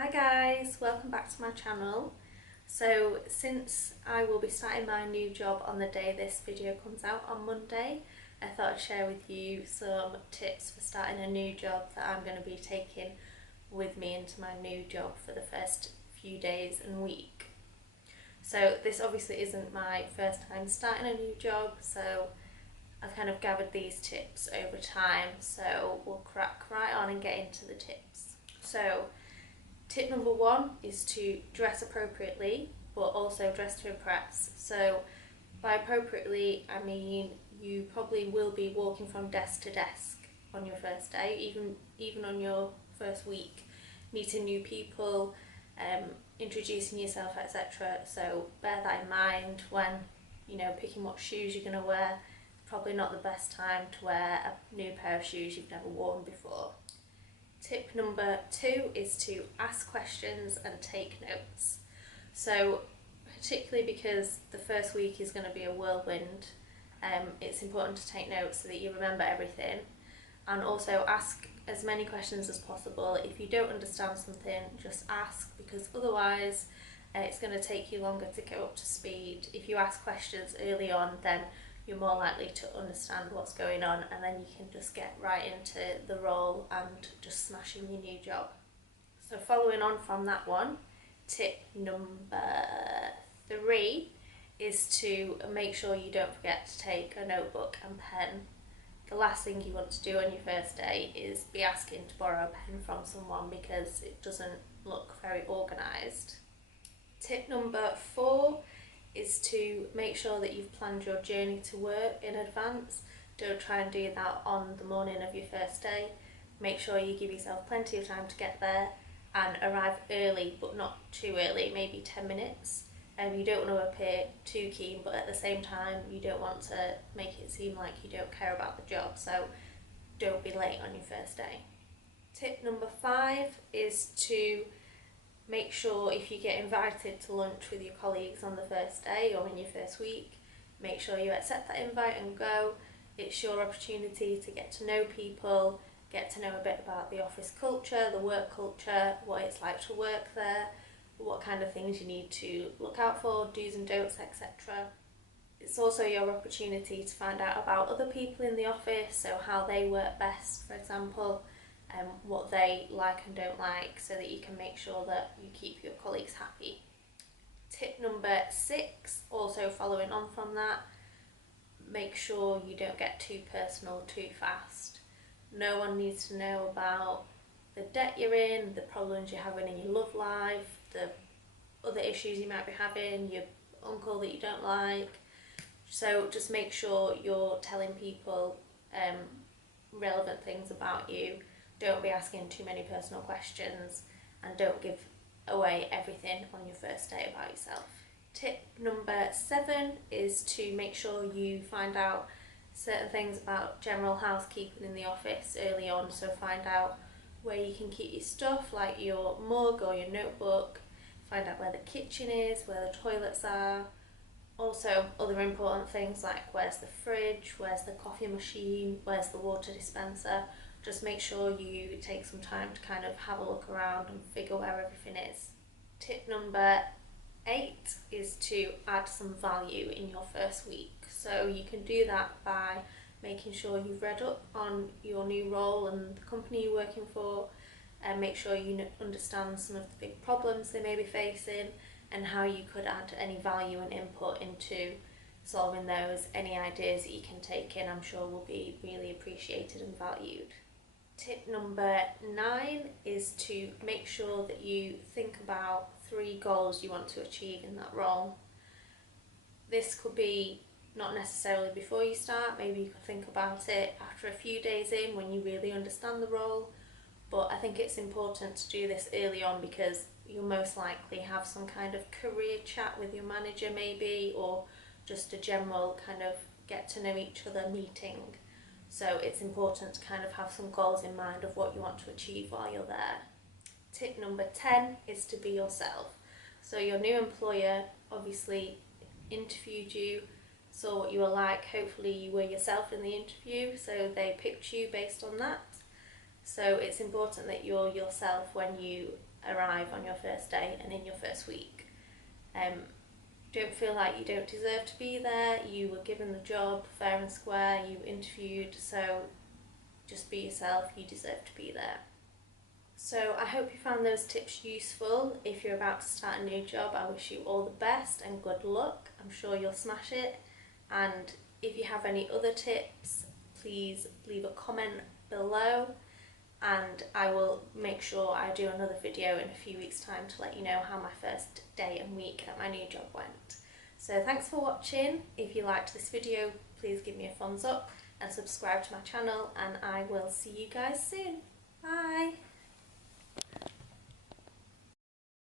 Hi guys, welcome back to my channel. So since I will be starting my new job on the day this video comes out on Monday, I thought I'd share with you some tips for starting a new job that I'm going to be taking with me into my new job for the first few days and week. So this obviously isn't my first time starting a new job, so I've kind of gathered these tips over time, so we'll crack right on and get into the tips. So tip number one is to dress appropriately, but also dress to impress. So by appropriately, I mean you probably will be walking from desk to desk on your first day, even on your first week, meeting new people, introducing yourself, etc. So bear that in mind when picking what shoes you're going to wear. Probably not the best time to wear a new pair of shoes you've never worn before. Tip number two is to ask questions and take notes. So particularly because the first week is going to be a whirlwind, it's important to take notes so that you remember everything, and also ask as many questions as possible. If you don't understand something, just ask, because otherwise it's going to take you longer to get up to speed. If you ask questions early on, then you're more likely to understand what's going on, and then you can just get right into the role and just smashing your new job. So following on from that one, tip number three is to make sure you don't forget to take a notebook and pen. The last thing you want to do on your first day is be asking to borrow a pen from someone, because it doesn't look very organised. Tip number four is to make sure that you've planned your journey to work in advance. Don't try and do that on the morning of your first day. Make sure you give yourself plenty of time to get there and arrive early, but not too early, maybe 10 minutes. You don't want to appear too keen, but at the same time you don't want to make it seem like you don't care about the job, so don't be late on your first day. Tip number five is to make sure, if you get invited to lunch with your colleagues on the first day or in your first week, make sure you accept that invite and go. It's your opportunity to get to know people, get to know a bit about the office culture, the work culture, what it's like to work there, what kind of things you need to look out for, do's and don'ts, etc. It's also your opportunity to find out about other people in the office, so how they work best, for example, what they like and don't like, so that you can make sure that you keep your colleagues happy. Tip number six, also following on from that, make sure you don't get too personal too fast. No one needs to know about the debt you're in, the problems you're having in your love life, the other issues you might be having, your uncle that you don't like. So just make sure you're telling people relevant things about you. Don't be asking too many personal questions, and don't give away everything on your first day about yourself. Tip number seven is to make sure you find out certain things about general housekeeping in the office early on. So find out where you can keep your stuff, like your mug or your notebook. Find out where the kitchen is, where the toilets are. Also, other important things like where's the fridge, where's the coffee machine, where's the water dispenser. Just make sure you take some time to kind of have a look around and figure where everything is. Tip number 8 is to add some value in your first week. So you can do that by making sure you've read up on your new role and the company you're working for, and make sure you understand some of the big problems they may be facing and how you could add any value and input into solving those. Any ideas that you can take in, I'm sure, will be really appreciated and valued. Tip number 9 is to make sure that you think about 3 goals you want to achieve in that role. This could be not necessarily before you start, maybe you could think about it after a few days in when you really understand the role, but I think it's important to do this early on, because you'll most likely have some kind of career chat with your manager maybe, or just a general kind of get to know each other meeting. So it's important to kind of have some goals in mind of what you want to achieve while you're there. Tip number 10 is to be yourself. So your new employer obviously interviewed you, saw what you were like, hopefully you were yourself in the interview, so they picked you based on that. So it's important that you're yourself when you arrive on your first day and in your first week. Don't feel like you don't deserve to be there. You were given the job fair and square, you interviewed, so just be yourself, you deserve to be there. So I hope you found those tips useful. If you're about to start a new job, I wish you all the best and good luck. I'm sure you'll smash it. And if you have any other tips, please leave a comment below, and I will make sure I do another video in a few weeks' time to let you know how my first day and week at my new job went. So thanks for watching. If you liked this video, please give me a thumbs up and subscribe to my channel, and I will see you guys soon. Bye!